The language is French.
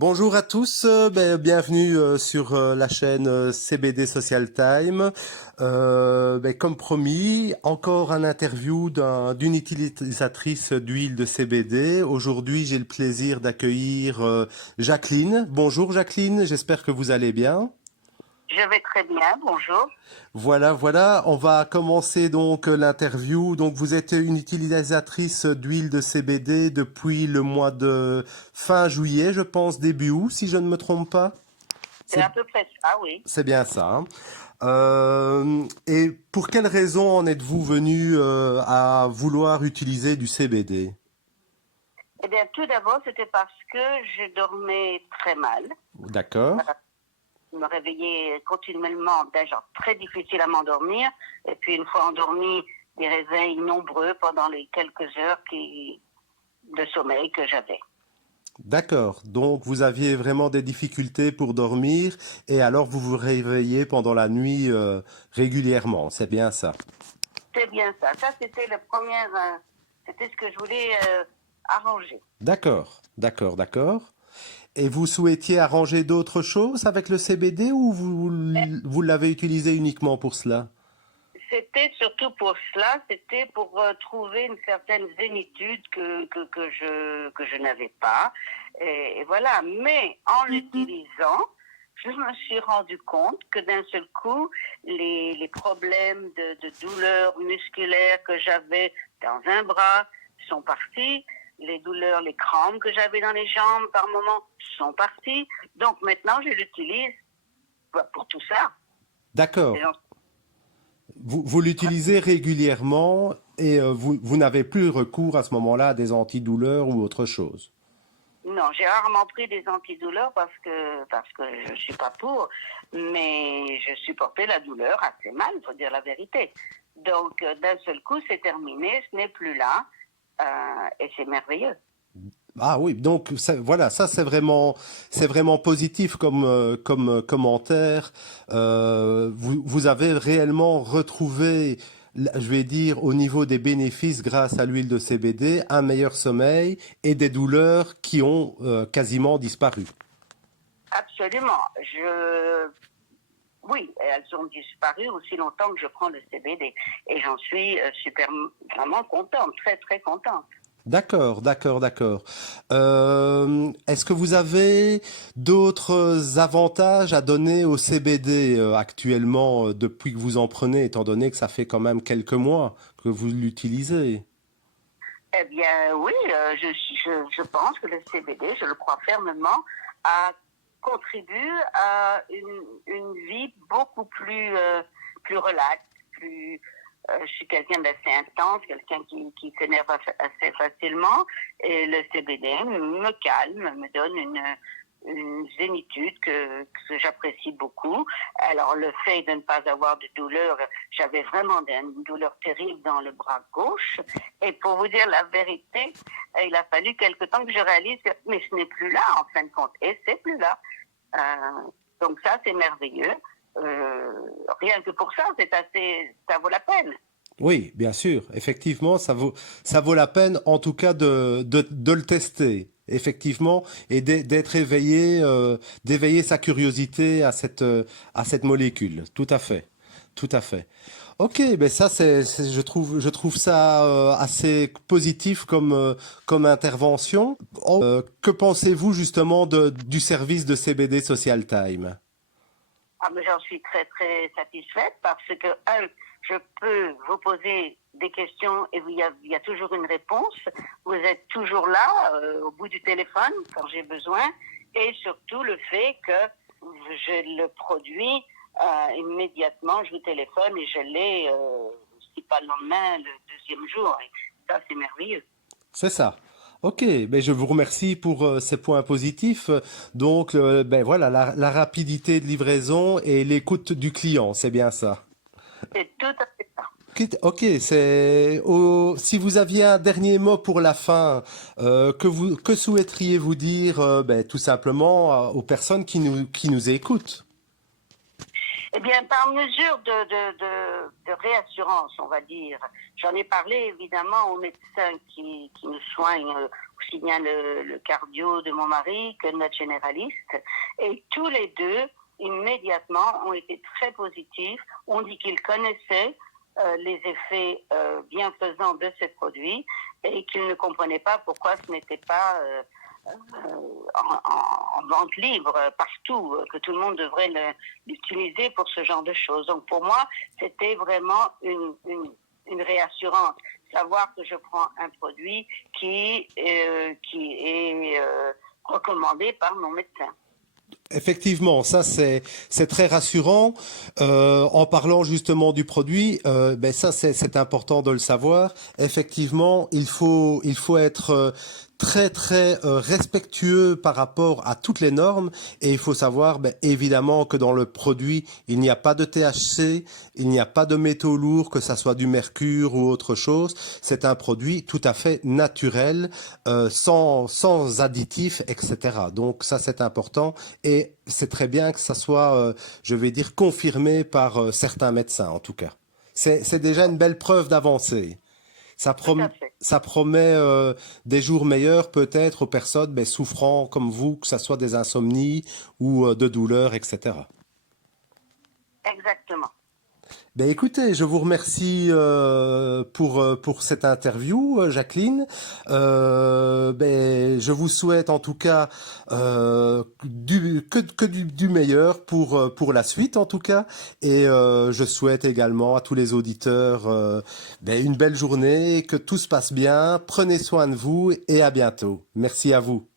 Bonjour à tous, bienvenue sur la chaîne CBD Social Time. Comme promis, encore un interview d'une utilisatrice d'huile de CBD. Aujourd'hui, j'ai le plaisir d'accueillir Jacqueline. Bonjour Jacqueline, j'espère que vous allez bien. Je vais très bien, bonjour. Voilà, on va commencer donc l'interview. Donc vous êtes une utilisatrice d'huile de CBD depuis le mois de fin juillet, je pense, début août, si je ne me trompe pas. C'est C'est, à peu près ça, oui. c'est bien ça, hein. Et pour quelle raison en êtes-vous venu à vouloir utiliser du CBD? Eh bien, tout d'abord, c'était parce que je dormais très mal. D'accord. Je me réveillais continuellement d'un genre très difficile à m'endormir. Et puis, une fois endormie, des réveils nombreux pendant les quelques heures de sommeil que j'avais. D'accord. Donc vous aviez vraiment des difficultés pour dormir et alors vous vous réveillez pendant la nuit régulièrement. C'est bien ça. C'est bien ça. Ça, c'était la première, c'était ce que je voulais arranger. D'accord. Et vous souhaitiez arranger d'autres choses avec le CBD ou vous l'avez utilisé uniquement pour cela? C'était surtout pour cela, c'était pour trouver une certaine zénitude que je n'avais pas. Et voilà, mais en l'utilisant, je me suis rendu compte que d'un seul coup, les problèmes de douleurs musculaires que j'avais dans un bras sont partis, les douleurs, les crampes que j'avais dans les jambes par moments sont partis. Donc maintenant, je l'utilise pour tout ça. Et D'accord. donc, Vous l'utilisez régulièrement et vous n'avez plus recours à ce moment-là à des antidouleurs ou autre chose. non, j'ai rarement pris des antidouleurs parce que je suis pas pour, mais je supportais la douleur assez mal, faut dire la vérité. Donc d'un seul coup, c'est terminé, ce n'est plus là, et c'est merveilleux. Ah oui, donc voilà, ça c'est vraiment positif comme commentaire. Vous avez réellement retrouvé, je vais dire, au niveau des bénéfices grâce à l'huile de CBD, un meilleur sommeil et des douleurs qui ont quasiment disparu. Absolument. Oui, elles ont disparu aussi longtemps que je prends le CBD, et j'en suis super, vraiment contente, très très contente. D'accord. Est-ce que vous avez d'autres avantages à donner au CBD actuellement depuis que vous en prenez, étant donné que ça fait quand même quelques mois que vous l'utilisez? Eh bien, oui, je pense que le CBD, je le crois fermement, a contribue à une vie beaucoup plus relaxe, je suis quelqu'un d'assez intense, quelqu'un qui s'énerve assez facilement, et le CBD me calme, me donne une zénitude que j'apprécie beaucoup. Alors le fait de ne pas avoir de douleur, j'avais vraiment une douleur terrible dans le bras gauche, et pour vous dire la vérité, il a fallu quelque temps que je réalise que mais ce n'est plus là en fin de compte, et c'est plus là. Donc ça c'est merveilleux. Euh, Rien que pour ça, ça vaut la peine. Oui, bien sûr, effectivement, ça vaut la peine en tout cas de le tester, effectivement, et d'être éveillé, d'éveiller sa curiosité à cette molécule. Tout à fait. Ok, ben ça je trouve ça assez positif comme intervention. Que pensez-vous justement du service de CBD Social Time? Ah, mais j'en suis très très satisfaite parce que, je peux vous poser des questions et il y a toujours une réponse. Vous êtes toujours là, au bout du téléphone, quand j'ai besoin. Et surtout le fait que je le produis immédiatement, je vous téléphone et je l'ai, si pas le lendemain, le deuxième jour. Et ça, c'est merveilleux. C'est ça. Ok, ben je vous remercie pour ces points positifs. Donc, ben voilà, la rapidité de livraison et l'écoute du client, c'est bien ça. C'est tout à fait ça. Ok, si vous aviez un dernier mot pour la fin, que souhaiteriez-vous dire, ben, tout simplement aux personnes qui nous écoutent? Eh bien, par mesure de réassurance, on va dire, j'en ai parlé évidemment aux médecins qui nous soignent aussi bien le cardio de mon mari que notre généraliste. Et tous les deux, immédiatement, ont été très positifs. On dit qu'ils connaissaient les effets bienfaisants de ces produits et qu'ils ne comprenaient pas pourquoi ce n'était pas en vente libre partout, que tout le monde devrait l'utiliser pour ce genre de choses. Donc pour moi, c'était vraiment une réassurance, savoir que je prends un produit qui est recommandé par mon médecin. Effectivement, ça c'est très rassurant. En parlant justement du produit, ben ça c'est important de le savoir. Effectivement, il faut être très respectueux par rapport à toutes les normes et il faut savoir ben, évidemment que dans le produit il n'y a pas de THC, il n'y a pas de métaux lourds, que ça soit du mercure ou autre chose. C'est un produit tout à fait naturel, sans additifs, etc. Donc ça c'est important et c'est très bien que ça soit, je vais dire, confirmé par certains médecins en tout cas. C'est déjà une belle preuve d'avancée. Ça, Tout prom- à fait. Ça promet des jours meilleurs peut-être aux personnes ben, souffrant comme vous, que ce soit des insomnies ou de douleurs, etc. Exactement. Ben écoutez, je vous remercie pour cette interview, Jacqueline. Ben, je vous souhaite en tout cas du meilleur pour la suite en tout cas. Et je souhaite également à tous les auditeurs ben, une belle journée, que tout se passe bien. Prenez soin de vous et à bientôt. Merci à vous.